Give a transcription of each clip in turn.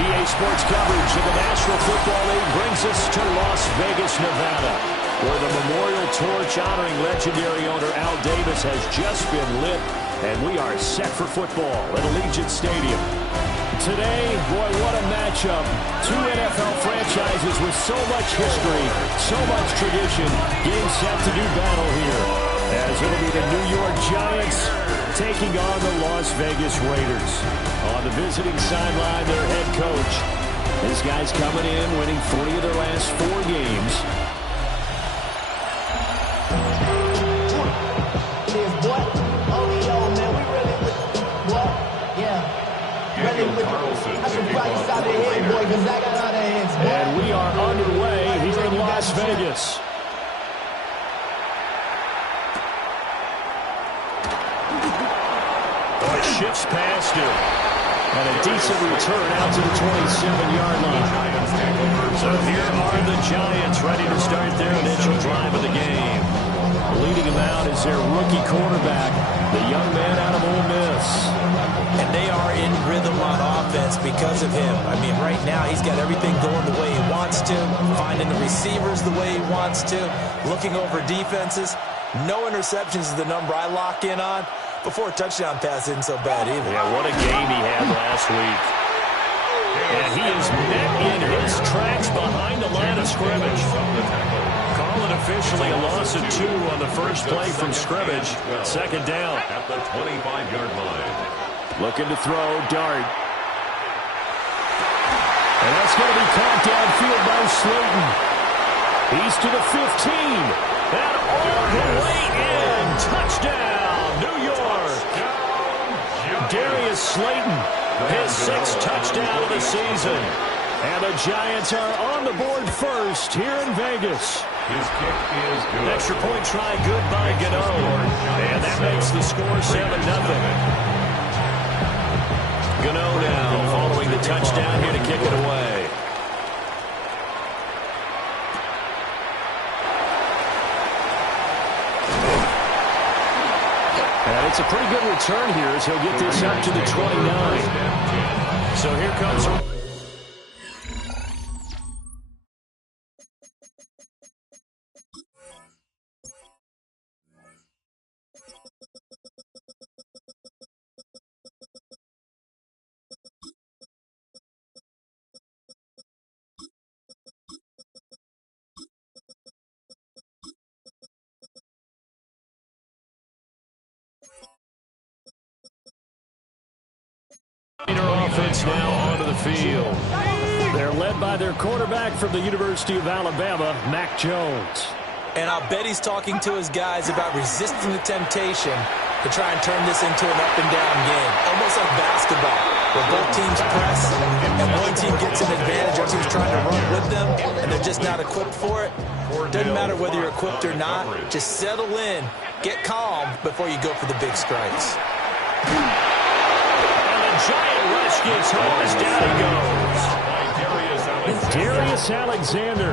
EA Sports coverage of the National Football League brings us to Las Vegas, Nevada, where the memorial torch honoring legendary owner Al Davis has just been lit, and we are set for football at Allegiant Stadium. Today, boy, what a matchup. Two NFL franchises with so much history, so much tradition, getting set to do battle here, as it'll be the New York Giants taking on the Las Vegas Raiders. On the visiting sideline, their head coach. This guy's coming in, winning 3 of their last 4 games. Cheers, boy. Oh, yo, man, we really what? Yeah. Ready with I should probably stop the head, boy, because I got out of hands, boy. And we are underway here in Las Vegas. Shifts past him. And a decent return out to the 27-yard line. So here are the Giants ready to start their initial drive of the game. Leading them out is their rookie quarterback, the young man out of Ole Miss. And they are in rhythm on offense because of him. I mean, right now he's got everything going the way he wants to, finding the receivers the way he wants to, looking over defenses. No interceptions is the number I lock in on. Before a touchdown pass isn't so bad either. Yeah, what a game he had last week. And he is met in his tracks behind the line of scrimmage. Call it officially a loss of 2 on the first play from scrimmage. Second down. At the 25-yard line. Looking to throw, dart. And that's going to be caught downfield by Slayton. He's to the 15. And all the way in. Touchdown. New York. Darius Slayton, his 6th touchdown of the season. And the Giants are on the board first here in Vegas. His kick is good. Extra point try good by Gano. And that makes the score 7-0. Gano now following the touchdown here to kick it away. And it's a pretty good return here as he'll get this up to the 29. So here comes... Offense now onto the field. They're led by their quarterback from the University of Alabama, Mac Jones. And I'll bet he's talking to his guys about resisting the temptation to try and turn this into an up-and-down game, almost like basketball, where both teams press and one team gets an advantage, other team's trying to run with them, and they're just not equipped for it. Doesn't matter whether you're equipped or not. Just settle in, get calm before you go for the big strikes. Giant rush gets home as down he goes. Darius Alexander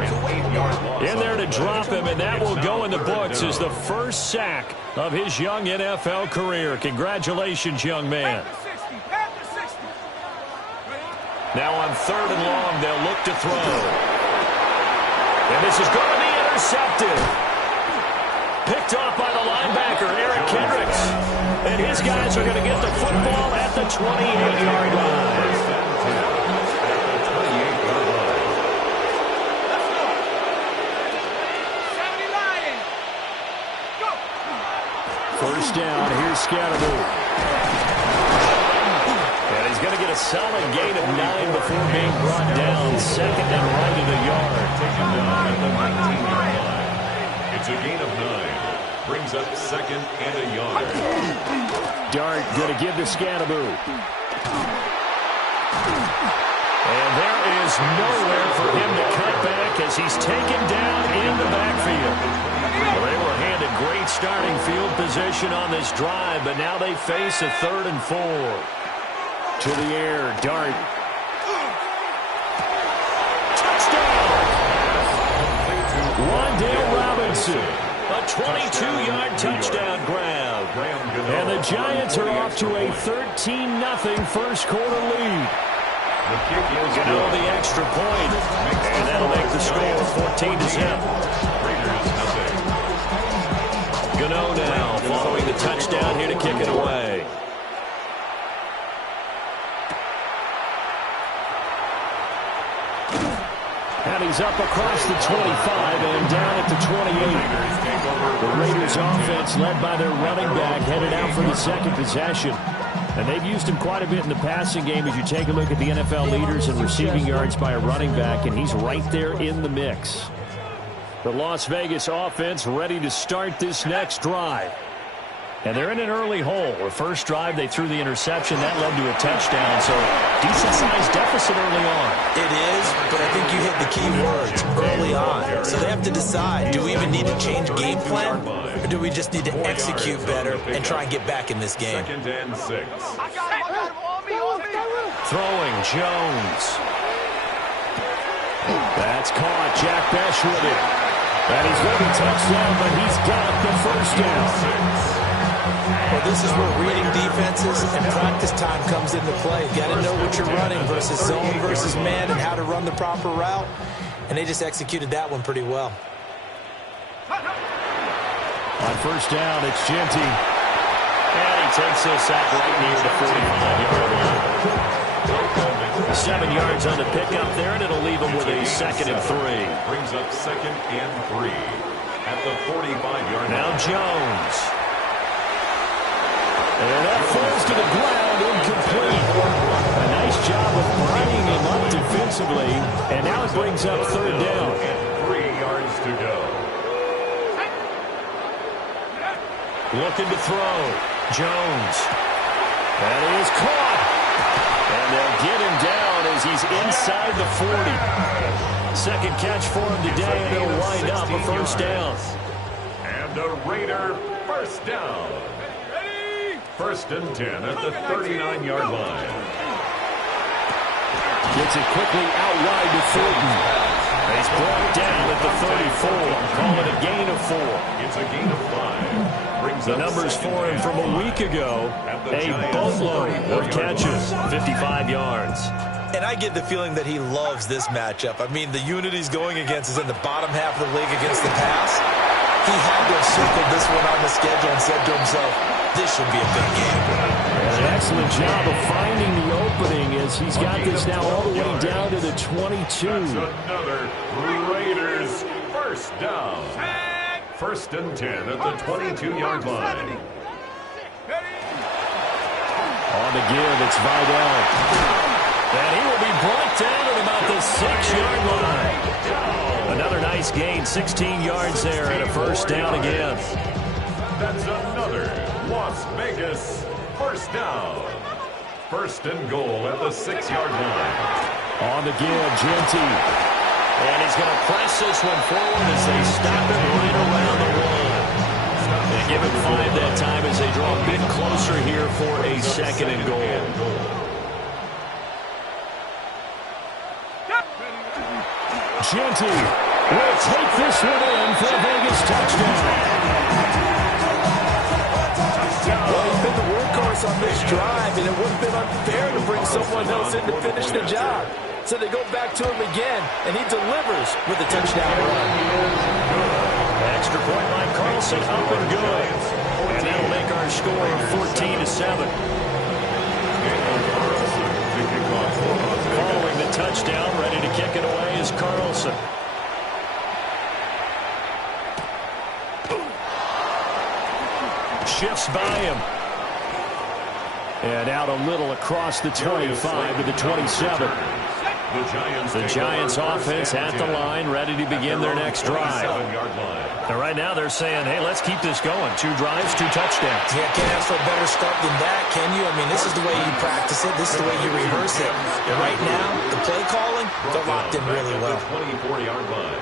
in there to drop him, and that will go in the books as the first sack of his young NFL career. Congratulations, young man. Now on 3rd and long, they'll look to throw. And this is going to be intercepted. Picked off by the linebacker, Eric Kendricks. And his guys are going to get the football at the 28-yard line. First down, here's Scatteroo. And he's going to get a solid gain of 9 before being brought down. Second and right at a yard. Taken down at the 19-yard line. It's a gain of 9. Brings up second and a yard. Dart going to give to Scatteroo. And there is nowhere for him to cut back as he's taken down in the backfield. Well, they were handed great starting field position on this drive, but now they face a 3rd and 4. To the air, Dart. Touchdown! Wandale Robinson. A 22-yard touchdown grab. And the Giants are off to a 13-0 first quarter lead. Gano the extra point, and that'll make the score 14-0. Gano now following the touchdown here to kick it away. And he's up across the 25 and down at the 28. The Raiders offense led by their running back headed out for the second possession. And they've used him quite a bit in the passing game as you take a look at the NFL leaders in receiving yards by a running back, and he's right there in the mix. The Las Vegas offense ready to start this next drive. And they're in an early hole. The first drive, they threw the interception. That led to a touchdown. So decent-sized deficit early on. It is, but I think you hit the key words, early on. So they have to decide, do we even need to change game plan? Or do we just need to execute better and try and get back in this game? Second and 6. Throwing, Jones. That's caught. Jack Besh with it. And he's going to be touchdown, but he's got the first down. Well, this is where reading defenses and practice time comes into play. You got to know what you're running versus zone versus man and how to run the proper route. And they just executed that one pretty well. On first down, it's Genty. And he takes this sack right near the 45-yard line. 7 yards on the pickup there, and it'll leave him with a 2nd and 3. Brings up 2nd and 3 at the 45-yard line. Now Jones. And that falls to the ground, incomplete. A nice job of bringing him up defensively, and now it brings up 3rd down. And 3 yards to go. Looking to throw. Jones. And he is caught. And they'll get him down as he's inside the 40. Second catch for him today, and it'll wind up a first down. And a Raider first down. 1st and 10 at the 39-yard line. Gets it quickly out wide to Thornton. He's brought down at the 34. Call it a gain of 4. It's a gain of 5. Brings the numbers for him from a week ago. A boatload of catches, 55 yards. And I get the feeling that he loves this matchup. I mean, the unit he's going against is in the bottom half of the league against the pass. He had to have circled this one on the schedule and said to himself, this should be a big game. An excellent job of finding the opening as he's got this now all the way down to the 22. That's another Raiders first down. 1st and 10 at the 22-yard line. On the give, it's Vidal. And he will be brought down at about the 6-yard line. Another nice gain, 16 yards there and a first down again. That's another Las Vegas first down. 1st and goal at the 6-yard line. On the give, Genty. And he's going to press this one forward as they stop him right around the wall. They give him 5 that time as they draw a bit closer here for a 2nd and goal. Genty will take this one in for a Vegas touchdown. Well, he's been the workhorse on this drive, and it would have been unfair to bring someone else in to finish the job. So they go back to him again, and he delivers with a touchdown run. Extra point by Carlson, up and good. And that'll make our score 14-7. Following the touchdown, ready to kick it away is Carlson. Shifts by him. And out a little across the 25 to the 27. The Giants offense at the line, ready to begin their next drive. And right now they're saying, hey, let's keep this going. 2 drives, 2 touchdowns. Yeah, can't ask for a better start than that, can you? I mean, this is the way you practice it. This is the way you rehearse it. And right now, the play calling, they're locked in really well. 20-40-yard line.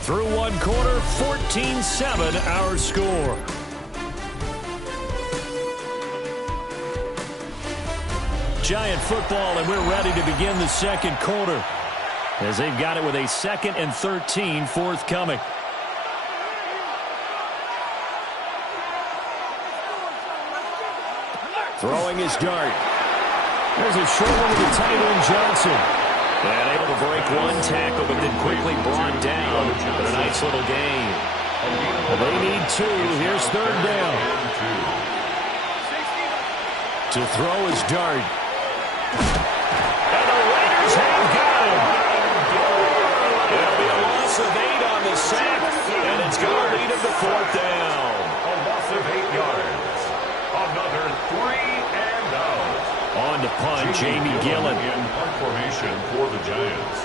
Through 1 quarter, 14-7 our score. Giant football, and we're ready to begin the second quarter as they've got it with a 2nd and 13 forthcoming. Throwing his dart. There's a short one to the tight end, Johnson. And able to break 1 tackle, but then quickly brought down. But a nice little gain. They need 2. Here's 3rd down. To throw his dart. And the Raiders have got him. It'll be a loss of 8 on the sack, and it's going to lead him to 4th down. A loss of 8 yards. Another 3 and out. On to punt, Jamie Gillen. In punt formation for the Giants.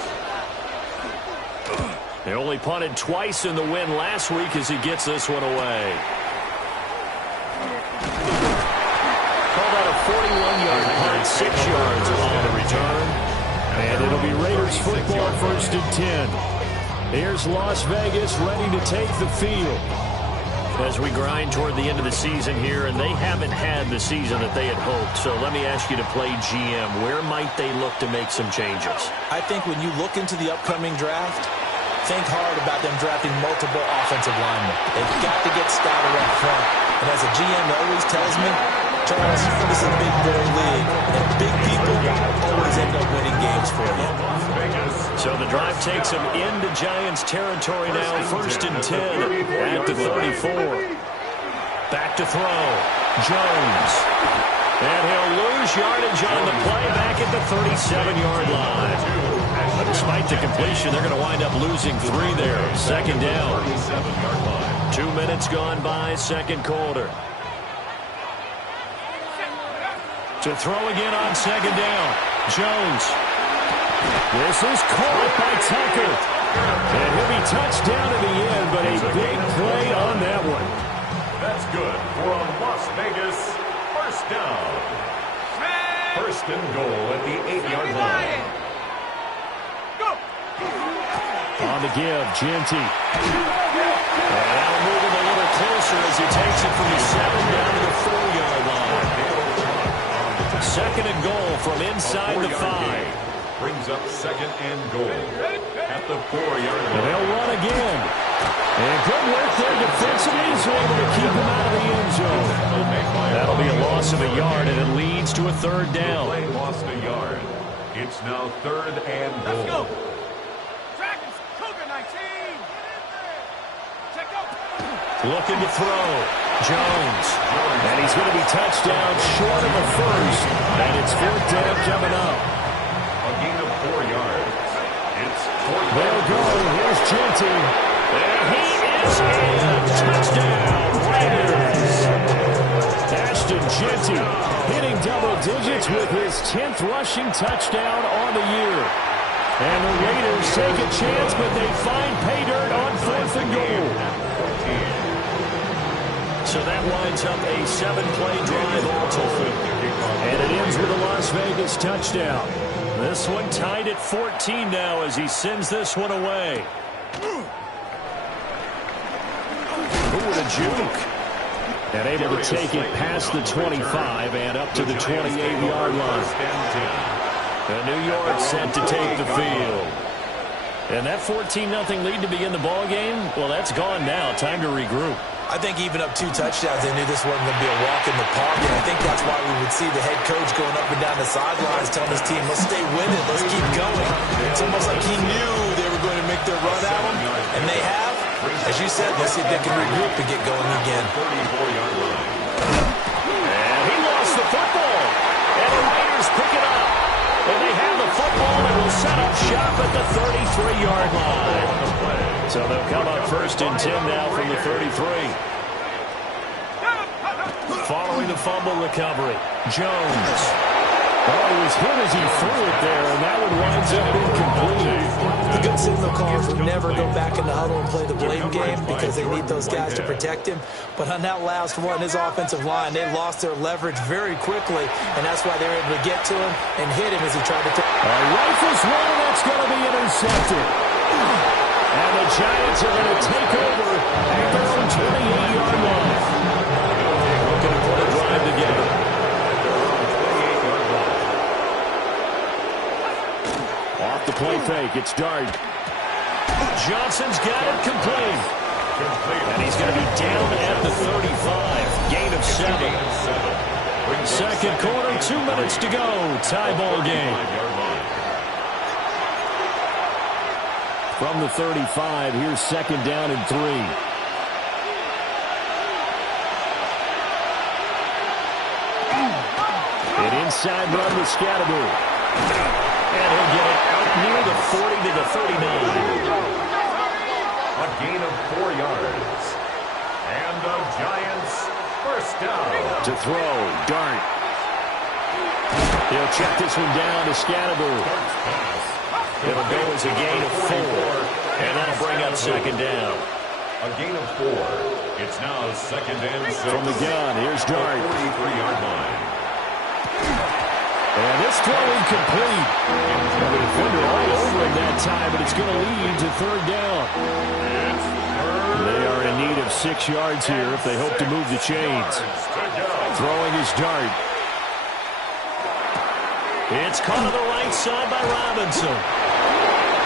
They only punted twice in the win last week as he gets this one away. Called out a 41-yard punt, 6 yards on the return. And it'll be Raiders football, 1st and 10. Here's Las Vegas ready to take the field. As we grind toward the end of the season here, and they haven't had the season that they had hoped. So let me ask you to play GM. Where might they look to make some changes? I think when you look into the upcoming draft, think hard about them drafting multiple offensive linemen. They've got to get stouter up front. And as a GM always tells me, Charles, this is a big boy league, and big people always end up winning games for you. So the drive takes them into Giants territory now, 1st and 10 at the 34. Back to throw. Jones. And he'll lose yardage on the play back at the 37-yard line. But despite the completion, they're going to wind up losing 3 there. 2nd down. 2 minutes gone by, 2nd quarter. To throw again on 2nd down. Jones. This is caught by Tucker. And he'll be touched down to the end, but a big play on that one. That's good for a Las Vegas 1st down. 1st and goal at the 8-yard line. On the give, Genty. And that'll move him a little closer as he takes it from the 7 down to the 4-yard line. 2nd and goal from inside the 5. Brings up 2nd and goal at the 4-yard line. And they'll run again. And good work there defensively, so able to keep him out of the end zone. That'll be a loss of a yard, and it leads to a 3rd down. Play lost a yard. It's now 3rd and goal. Let's go. Dragons, Cougar 19. Check out. Looking to throw. Jones. And he's going to be touched down short of the 1st. And it's 4th down coming up. A gain of 4 yards. It's 4th. They'll go. Here's Genty. And he is in. Touchdown, Raiders. Ashton Genty hitting double digits with his 10th rushing touchdown on the year. And the Raiders take a chance, but they find pay dirt on 4th and goal. So that winds up a 7-play drive ultimately. And it ends with a Las Vegas touchdown. This one tied at 14 now as he sends this one away. Who would have juke? And able to take it past the 25 and up to the 28-yard line. And New York set to take the field. And that 14-0 lead to begin the ball game, well, that's gone now. Time to regroup. I think even up 2 touchdowns, they knew this wasn't going to be a walk in the park, and I think that's why we would see the head coach going up and down the sidelines telling his team, let's stay winning, let's keep going. It's almost like he knew they were going to make their run at him, and they have. As you said, let's see if they can regroup and get going again. And he lost the football, and the Raiders pick it up. And they have the football and will set up shop at the 33-yard line. So they'll come up 1st and 10 now from the 33. Following the fumble recovery, Jones. Oh, he was hit as he threw it there, and that one winds up incomplete. The good signal callers would never go back in the huddle and play the blame game because they need those guys to protect him. But on that last one, his offensive line, they lost their leverage very quickly, and that's why they were able to get to him and hit him as he tried to take. Rifles one, and that's going to be intercepted. And the Giants are going to take over at their own 28-yard line. Looking to put a drive together. Off the play fake, it's Dart. Johnson's got it complete. And he's going to be down at the 35. Gain of 7. Second quarter, 2 minutes to go. Tie ball game. From the 35, here's 2nd down and 3. An inside run with Scatterbury. And he'll get it out near the 40 to the 39. A gain of 4 yards. And the Giants first down. To throw, Dart. He'll check this one down to Scatterbury. It'll go as a gain of 4. And that'll bring up 2nd down. A gain of 4. It's now 2nd and 6. From the gun, here's Dart. 43-yard line. And this throw incomplete. The defender all over him that time, but it's going to lead to 3rd down. They are in need of 6 yards here if they hope to move the chains. Throwing his Dart. It's caught on the right side by Robinson.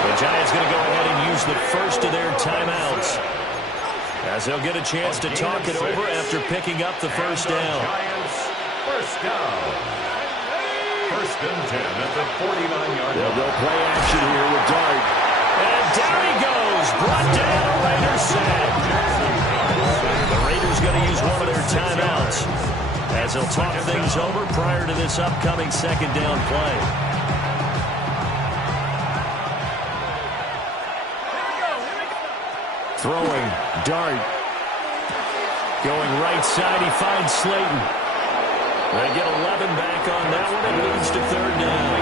The Giants going to go ahead and use the first of their timeouts, as they'll get a chance to talk it over after picking up the first down. Giants first down. 1st and 10 at the 49-yard line. They'll go play action here with Dart. And down he goes. Brought down a Raiders sack. The Raiders going to use one of their timeouts, as they'll talk things over prior to this upcoming 2nd down play. Throwing, Dart. Going right side, he finds Slayton. They get 11 back on that one. It leads to 3rd down.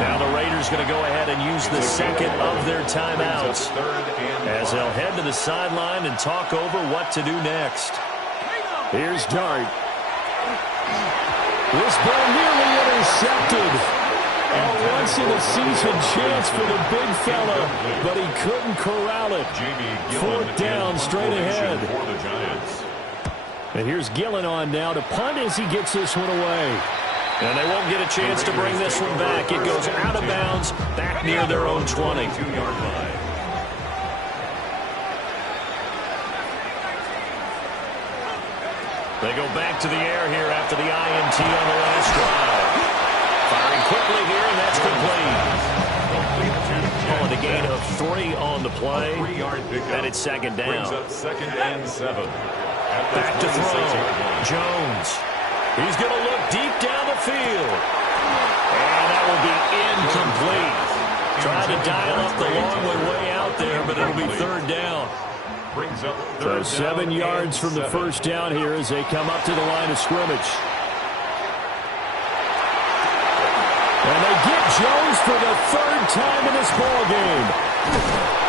Now the Raiders going to go ahead and use the 2nd of their timeouts, as they'll head to the sideline and talk over what to do next. Here's Dart. This ball nearly intercepted. A once-in-a-season chance for the big fella, but he couldn't corral it. 4th down, straight ahead. And here's Gillen on now to punt as he gets this one away. And they won't get a chance to bring this one back. It goes out of bounds, back near their own 22-yard line. They go back to the air here after the INT on the last drive. Firing quickly here, and that's complete. On the gain of 3 on the play, and it's 2nd down. 2nd and 7. Back to throw. Jones. He's going to look deep down the field. And that will be incomplete. Trying to dial up the long way out there, but it'll be 3rd down. So 7 yards from the first down here as they come up to the line of scrimmage. And they get Jones for the 3rd time in this ball game.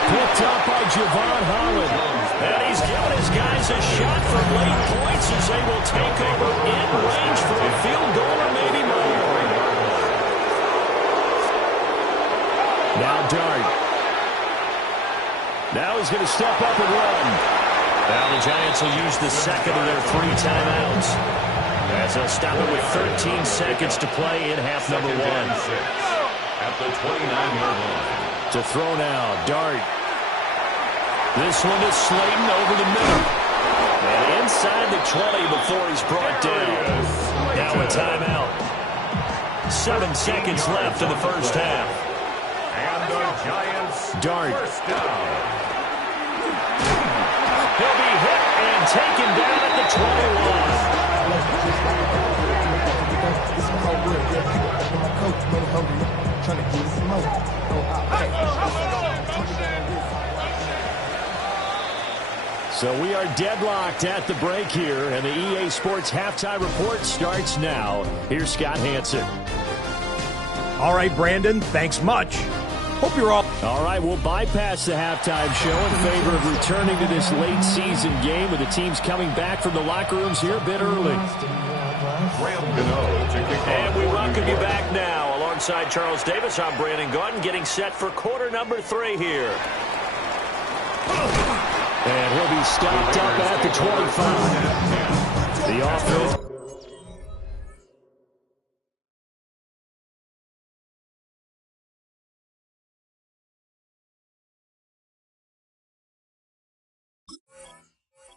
Picked up by Javon Holland. And he's given his guys a shot for late points as they will take over in range for a field goal or maybe more. Now Dart. Now he's going to step up and run. Now the Giants will use the 2nd of their 3 timeouts, as they'll stop it with 13 seconds to play in half number 1. At the 29-yard line. To throw now, Dart. This one is Slayton over the middle. And inside the 20 before he's brought down. Now a timeout. 7 seconds left in the first half. And the Giants Dart. first down. He'll be hit and taken down at the 21. So we are deadlocked at the break here, and the EA Sports Halftime Report starts now. Here's Scott Hansen. All right, Brandon, thanks much. Hope you're all right, we'll bypass the halftime show in favor of returning to this late season game with the teams coming back from the locker rooms here a bit early. And we welcome you back now. Alongside Charles Davis, I'm Brandon Gaudin, getting set for quarter number 3 here. And he'll be stopped up at the 25. The offense.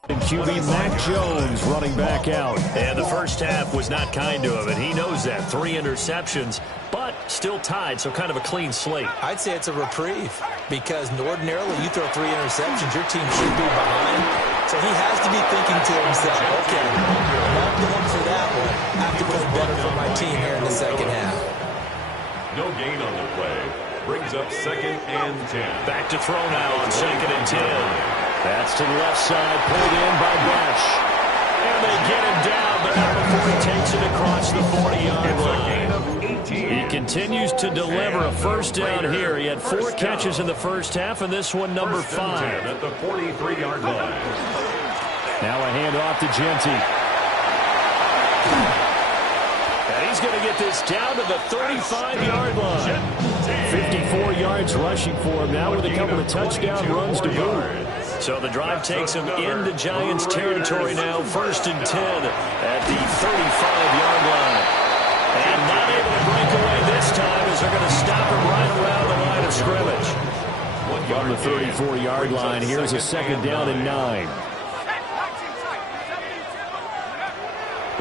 And QB Mac Jones running back out. And the first half was not kind to him, and he knows that. 3 interceptions, but still tied, so kind of a clean slate. I'd say it's a reprieve because ordinarily you throw 3 interceptions, your team should be behind. So he has to be thinking to himself, okay, not going for that one. I have to play better for my team here in the second half. No gain on the play. Brings up 2nd and 10. Back to throw now on 2nd and 10. That's to the left side, pulled in by Besh. And they get him down, but not before he takes it across the 40-yard line. He continues to deliver a first down here. He had 4 catches in the first half, and this one number 5. At the 43-yard line. Now a handoff to Genty. And he's going to get this down to the 35-yard line. 54 yards rushing for him now with a couple of touchdown runs to boot. So the drive takes him into Giants territory now. 1st and 10 at the 35-yard line. And not able to break away this time as they're going to stop him right around the line of scrimmage. From the 34-yard line, here's a 2nd down and 9.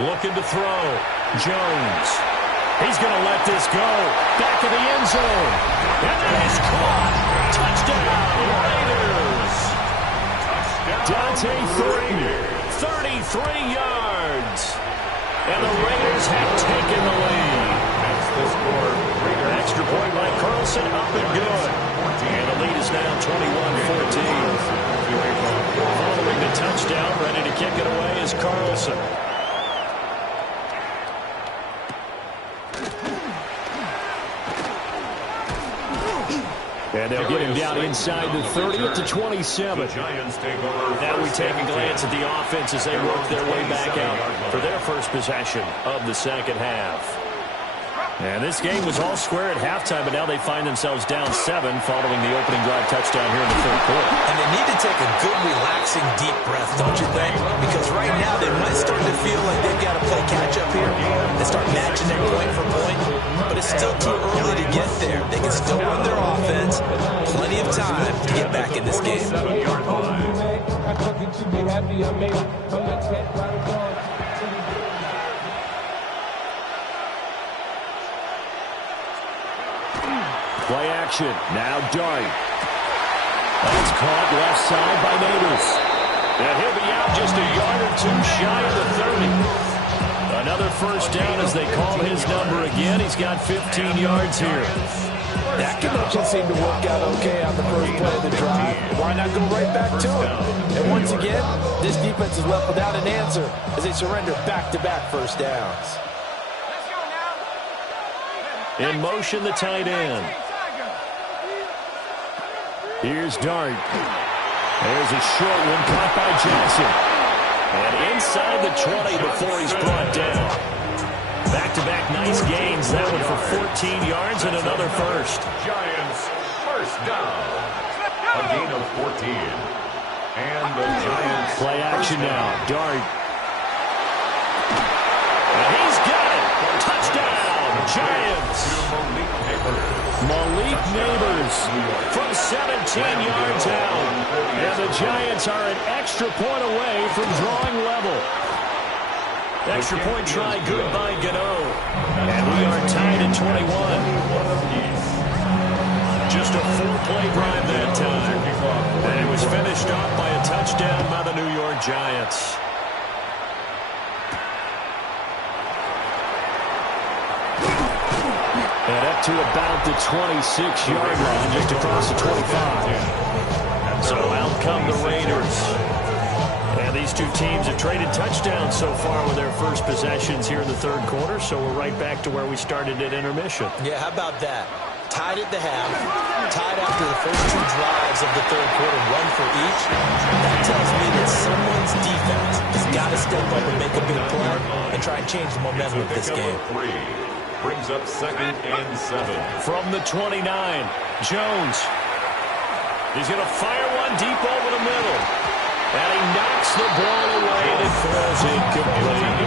Looking to throw. Jones. He's going to let this go. Back of the end zone. And that is caught. Touchdown, Raiders. Dante Thornton, 33 yards. And the Raiders have taken the lead. That's the score. Extra point by Carlson, up and good. And the lead is now 21-14. Following the touchdown, ready to kick it away is Carlson. And they'll get him down inside the 30 to 27. Now we take a glance at the offense as they work their way back out for their first possession of the second half. And this game was all square at halftime, but now they find themselves down 7 following the opening drive touchdown here in the 3rd quarter. And they need to take a good, relaxing, deep breath, don't you think? Because right now they might start to feel like they've got to play catch-up here and start matching their point for point. But it's still too early to get there. They can still run their offense. Plenty of time to get back in this game. Play action. Now Dart. That's caught left side by Neighbors. And he'll be out just a yard or 2 shy of the 30. Another first down as they call his number again. He's got 15 yards here. That connection seemed to work out okay on the first play of the drive. Why not go right back to it? And once again, this defense is left without an answer as they surrender back-to-back first downs. In motion, the tight end. Here's Dart. There's a short one caught by Jackson. And inside the 20 before he's brought down. Back-to-back nice gains. That one for 14 yards and another first. Giants first down. A gain of 14. And the Giants play action now. Dart. And he's got it. Touchdown, Giants. Malik Neighbors from 17 yards out. And the Giants are an extra point away from drawing level. Extra point try good by Gano. And we are tied at 21. Just a 4-play drive that time. And it was finished off by a touchdown by the New York Giants. And up to about the 26-yard line, just across the 25. So out come the Raiders. two teams have traded touchdowns so far with their first possessions here in the third quarter, so we're right back to where we started at intermission. Yeah, how about that? Tied at the half, tied after the first two drives of the third quarter, one for each. That tells me that someone's defense has got to step up and make a big play and try and change the momentum of this game. Brings up 2nd and 7. From the 29, Jones. He's going to fire one deep over the middle. And he knocks the ball away and it falls incomplete.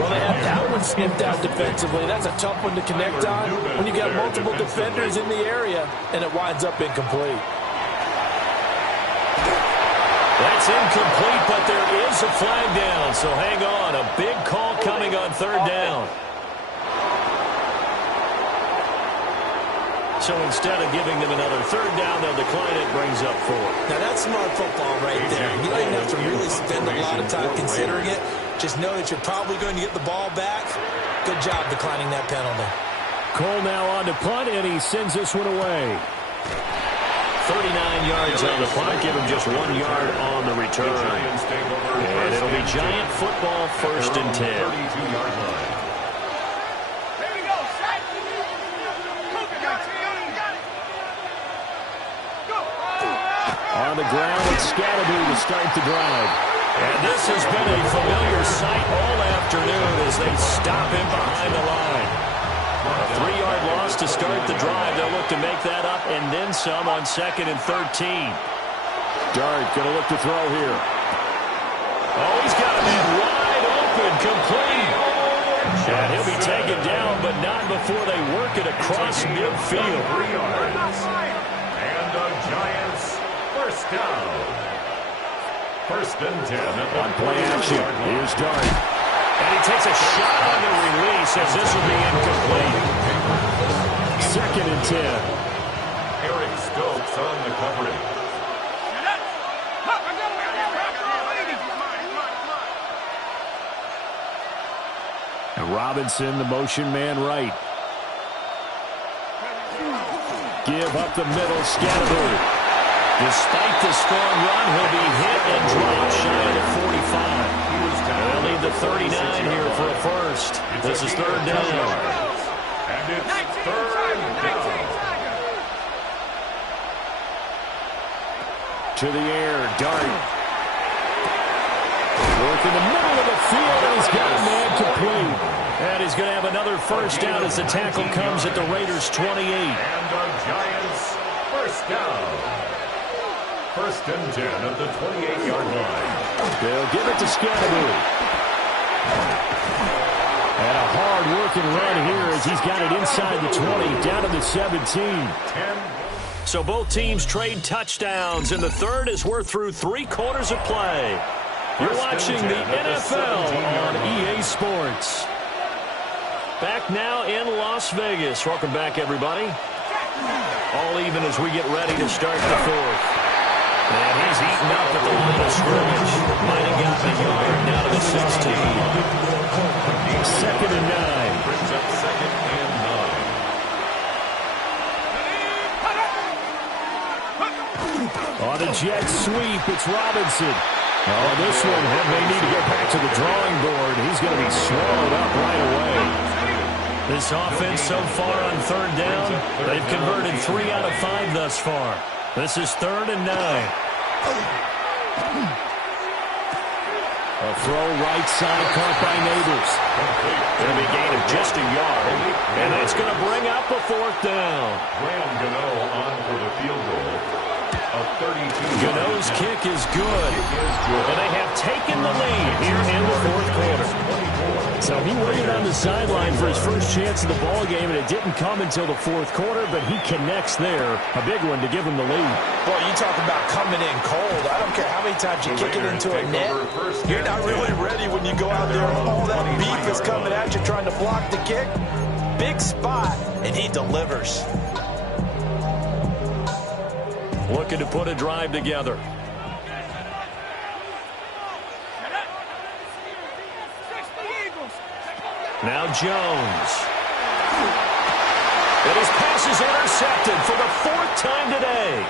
Well, they had that one sniffed out defensively. That's a tough one to connect on when you got multiple defenders in the area and it winds up incomplete. That's incomplete, but there is a flag down, so hang on. A big call coming on third down. So instead of giving them another third down, they'll decline it, brings up 4. Now, that's smart football right there. You don't even have to really spend a lot of time considering it. Just know that you're probably going to get the ball back. Good job declining that penalty. Cole now on to punt, and he sends this one away. 39 yards on the punt, give him just 1 yard on the return. And it'll be Giant football, 1st and 10. 32-yard line. On the ground, it's Scatterby to start the drive. And this has been a familiar sight all afternoon as they stop him behind the line. A 3-yard loss to start the drive. They'll look to make that up and then some on 2nd and 13. Dart going to look to throw here. Oh, he's got a man wide open, complete. And he'll be taken down, but not before they work it across midfield. 3 yards. And the Giants first down. 1st and 10. On play action, here's Dart. And he takes a shot on the release as this will be incomplete. 2nd and 10. Eric Stokes on the coverage. And Robinson, the motion man right. Give up the middle, Scatterby. Despite the strong run, he'll be hit and dropped shy of the 45. They'll need the 39 here for a first. This is 3rd down. And it's 3rd down. To the air, Dart. Work in the middle of the field, and he's got a man complete. And he's going to have another first down as the tackle comes at the Raiders' 28. And the Giants first down. 1st and 10 at the 28-yard line. They'll give it to Scatterby. And a hard-working run here as he's got it inside the 20, down to the 17. 10. So both teams trade touchdowns, and the third as we're through 3 quarters of play. You're watching the NFL on EA Sports. Back now in Las Vegas. Welcome back, everybody. All even as we get ready to start the 4th. And he's eaten up at the line of scrimmage. Might have gotten a yard now to the 16. 2nd and 9. Brings up 2nd and 9. On a jet sweep, it's Robinson. Oh, this one may need to get back to the drawing board. He's going to be swallowed up right away. This offense so far on 3rd down, they've converted 3 out of 5 thus far. This is 3rd and 9. A throw right side caught by Neighbors. Going to be a gain of just a yard. And it's going to bring up a 4th down. Graham Gano on for the field goal. A 32. Gano's kick is good. And they have taken the lead here in the 4th quarter. So he waited on the sideline for his first chance of the ball game, and it didn't come until the 4th quarter, but he connects there. A big one to give him the lead. Boy, you talk about coming in cold. I don't care how many times you kick it into a net. You're not really ready when you go out there and all that beef is coming at you trying to block the kick. Big spot, and he delivers. Looking to put a drive together. Now Jones. And his pass is intercepted for the 4th time today.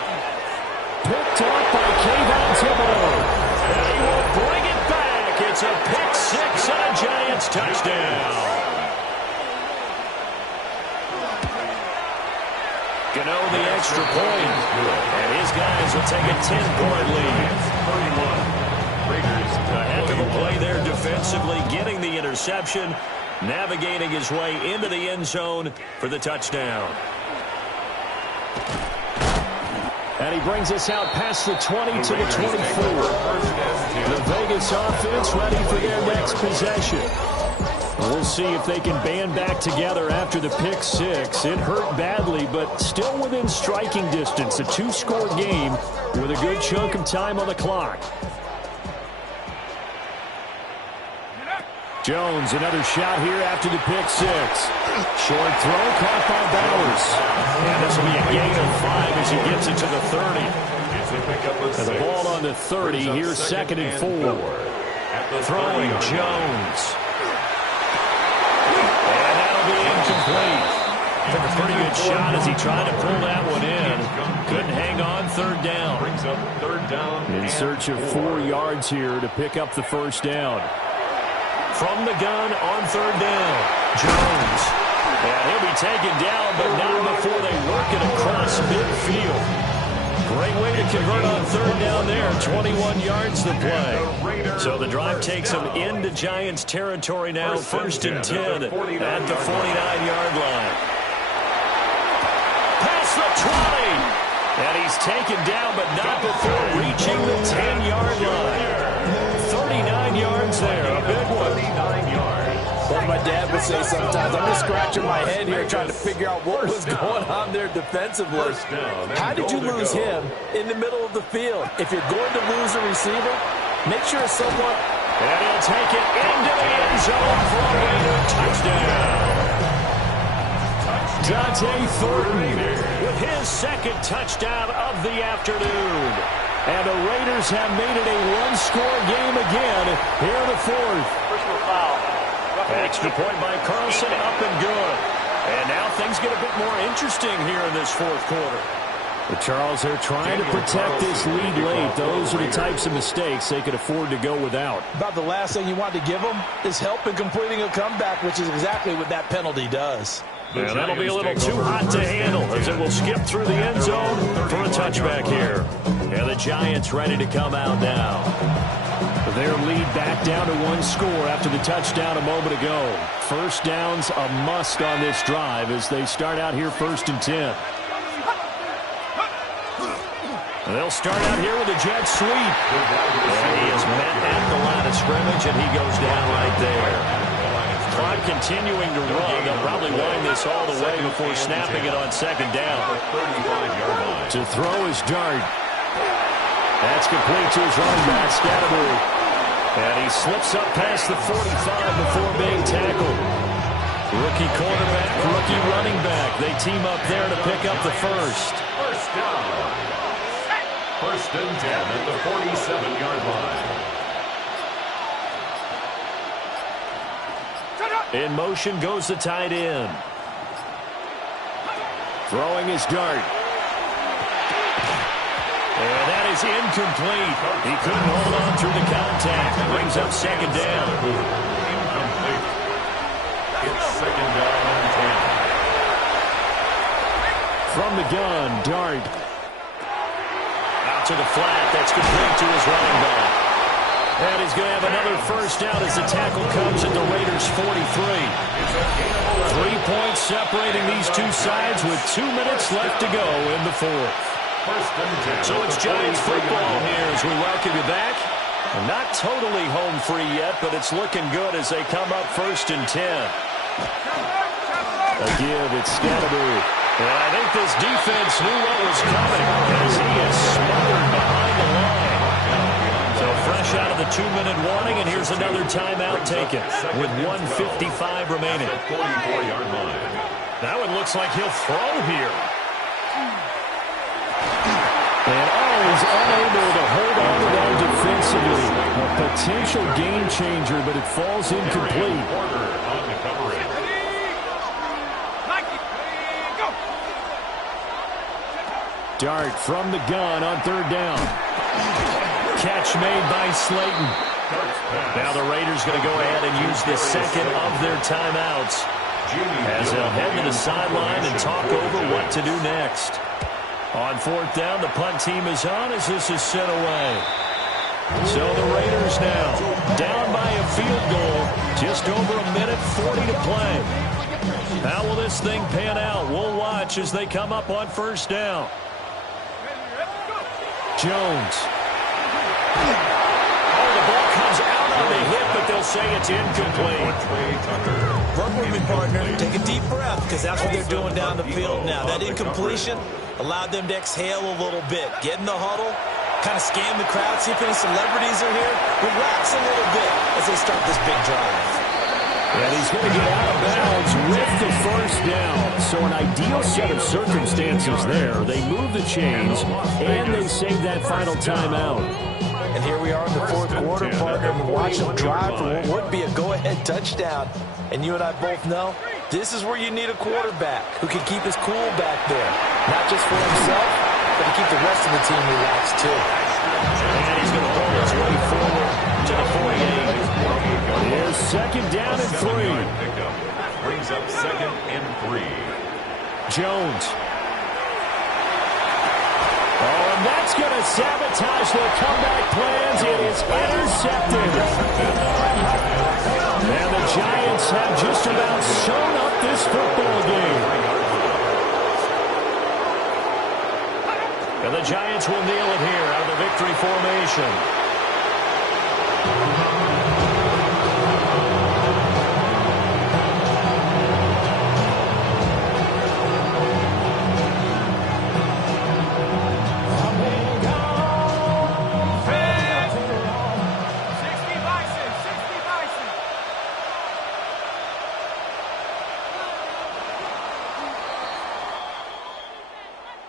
Picked off by Kayvon Thibodeau. And he touchdown. Gano the extra point. And his guys will take a 10-point lead. A heck of a play there defensively, getting the interception, navigating his way into the end zone for the touchdown. And he brings us out past the 20 to the 24. The Vegas offense ready for their next possession. We'll see if they can band back together after the pick six. It hurt badly, but still within striking distance. A two-score game with a good chunk of time on the clock. Jones, another shot here after the pick six. Short throw caught by Bowers. And this will be a gain of 5 as he gets it to the 30. And the ball on the 30. Here's 2nd and 4. Throwing Jones. And that'll be incomplete. Took a pretty good shot as he tried to pull that one in. Couldn't hang on. 3rd down. Brings up 3rd down. In search of 4 yards here to pick up the first down. From the gun on 3rd down. Jones. And he'll be taken down, but not before they work it across midfield. Great way to convert on 3rd down there. 21 yards to play. So the drive takes them into Giants territory now. 1st and 10 at the 49-yard line. Past the 20. And he's taken down, but not before reaching the 10-yard line. 39 yards there, a big one. Like my dad would say sometimes, I'm just scratching my head here trying to figure out what was going on there defensively. How did you lose him in the middle of the field? If you're going to lose a receiver, make sure it's someone. And he'll take it into the end zone for a Raider touchdown. Dante Thornton with his 2nd touchdown of the afternoon. And the Raiders have made it a one-score game again here in the 4th. Personal foul. Extra point by Carlson, up and good. And now things get a bit more interesting here in this 4th quarter. The Charles, they're trying to protect this lead late. Those are the types of mistakes they could afford to go without. About the last thing you want to give them is help in completing a comeback, which is exactly what that penalty does. And that'll be a little too hot to handle as it will skip through the end zone for a touchback here. And the Giants ready to come out now. Their lead back down to 1 score after the touchdown a moment ago. First down's a must on this drive as they start out here 1st and 10. And they'll start out here with a jet sweep. And he is met at the line of scrimmage, and he goes down right there. Clock continuing to run. They'll probably wind this all the way before snapping it on 2nd down. To throw is Dart. That's complete to his running back, Scatterbury. And he slips up past the 45 before being tackled. Rookie quarterback, rookie running back. They team up there to pick up the first. First down. 1st and 10 at the 47-yard line. In motion goes the tight end. Throwing his Dart. And that is incomplete. He couldn't hold on through the contact. Brings up 2nd down. Incomplete. It's 2nd down and 10. From the gun, Dart. Out to the flat. That's complete to his running back. And he's going to have another first down as the tackle comes at the Raiders' 43. 3 points separating these two sides with 2 minutes left to go in the 4th. So it's Giants football here as we welcome you back. Not totally home free yet, but it's looking good as they come up 1st and 10. A give, it's Scatterbury. And I think this defense knew what was coming as he is smothered behind the line. So fresh out of the 2-minute warning, and here's another timeout taken with 1:55 remaining. 44-yard line. That one looks like he'll throw here. And he's unable to hold on to that defensively. A potential game changer, but it falls incomplete. Dart from the gun on 3rd down. Catch made by Slayton. Now the Raiders going to go ahead and use the second of their timeouts as they'll head to the sideline and talk over what to do next. On fourth down, the punt team is on as this is sent away. So the Raiders now down by a field goal. Just over a minute, 40 to play. How will this thing pan out? We'll watch as they come up on first down. Jones. Oh, the ball comes out on the hit, but they'll say it's incomplete. Work with me, partner. Take a deep breath, because that's what they're doing down the field now. That incompletion allowed them to exhale a little bit. Get in the huddle, kind of scan the crowd, see if any celebrities are here. Relax a little bit as they start this big drive. And he's going to get out of bounds with the first down. So an ideal set of circumstances there. They move the chains, and they save that final timeout. And here we are in the fourth quarter, partner. We watch them drive for what would be a go-ahead touchdown. And you and I both know this is where you need a quarterback who can keep his cool back there. Not just for himself, but to keep the rest of the team relaxed, too. And he's going to pull his way forward to the 48. Here's second down and 3. Brings up second and 3. Jones. Oh, and that's going to sabotage their comeback plans. It is intercepted. And the Giants have just about sewn up this football game. And the Giants will kneel it here out of the victory formation.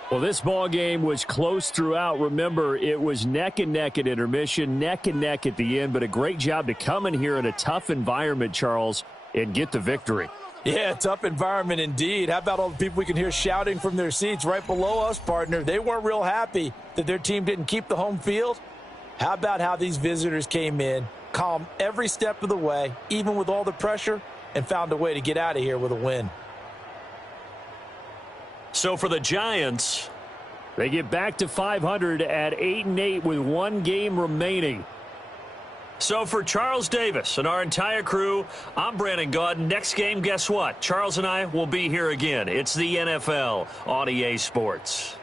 Well, this ball game was close throughout. Remember, it was neck and neck at intermission, neck and neck at the end, but a great job to come in here in a tough environment, Charles, and get the victory. Yeah, tough environment indeed. How about all the people we can hear shouting from their seats right below us, partner? They weren't real happy that their team didn't keep the home field. How about how these visitors came in, calm every step of the way, even with all the pressure, and found a way to get out of here with a win. So for the Giants, they get back to 500 at 8-8 with one game remaining. So for Charles Davis and our entire crew, I'm Brandon Gaudin. Next game, guess what? Charles and I will be here again. It's the NFL on EA Sports.